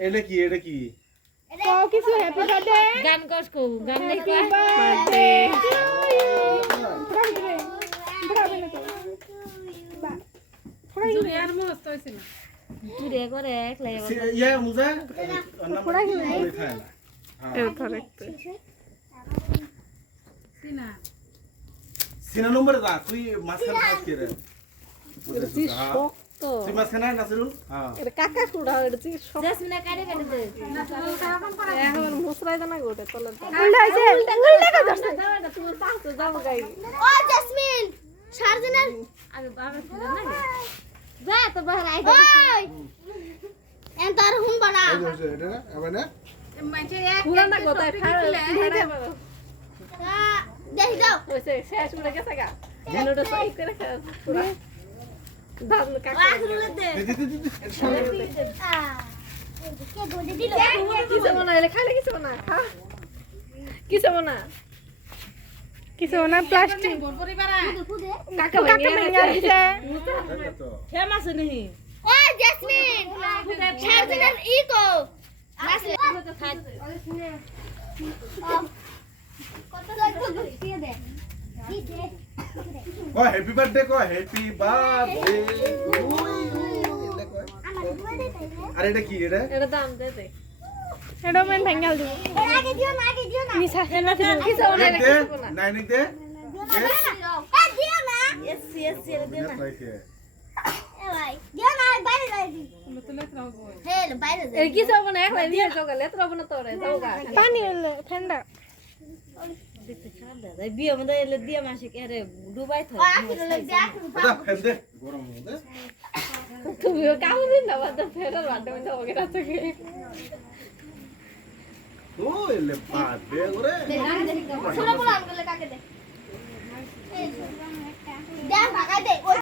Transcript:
এটা কি এটা কি কও কিছু হ্যাপি বার্থডে গান কস কো গান নাই হ্যাপি কয় বার্থডে জুরিয়ার মস্ত হইছে না তুরে করে একলা ইয়া মুজা খায় না সিনা সিনা নম্বরে দা তুই মাঝখানে কাজ করে শক্ত তুই মাঝখানে নাসিরুল হ্যাঁ এটা কাকা কুড়া এটা কি শক্ত জেসমিনা কাটে কাটে দে না তুমি কারণ করে এখন মুসরাই দানা গোটে তলে উল্টা হইছে উল্টা কথা দাও তুমি পাঁচ যাও গাই ও জেসমিন শারজানার আগে বাবা ছিল না যা তো বাহির আই ওই এন তার হুন বড়া এই হচ্ছে এটা না আবার না মাঝে এক পুরা না কথা দেখি দাও হইছে শেষ উড়ে গেছে গা এনোটা সই করে পুরা দাম কাকা দে কে বলে দিল কিছু না এলে খালে কিছু না খা কিছু না কিছু না প্লাস্টিক বড় পরিবার খুদে কাকা ভেঙে দিছে তো ফেমাস নেই ও জেসমিন শারজানার ইকো কত লাগতো দিয়ে দে কো হ্যাপি বার্থডে কো হ্যাপি বার্থডে আরে এটা কি এটা এটা দাম দে দে এটা মেন ভেঙাল দিব আগে দিও না নিশা হেনা কিছু না কিছু না নাই নিতে দিও না এসসি এসসি দে না এ ভাই দিও না বাইরে যাই দি তুলে রাখবো হে বাইরে যাই এর কিছু না একলা দিয়ে জগালে তো না তোরে যাওগা পানি ঠান্ডা দেখতে খারাপ দাদা বিয়ে মধ্যে এলে দিয়ে মাসে কে রে ডুবাই থ আখির লই দে আখির এটা ফেল দে গরম দে তুমি কাউ দিন না বাদ ফেরা বাদ মে যাওগে রাতে ও এলে বার্থডে করে ছোট বড় আঙ্গুলে কাকে দে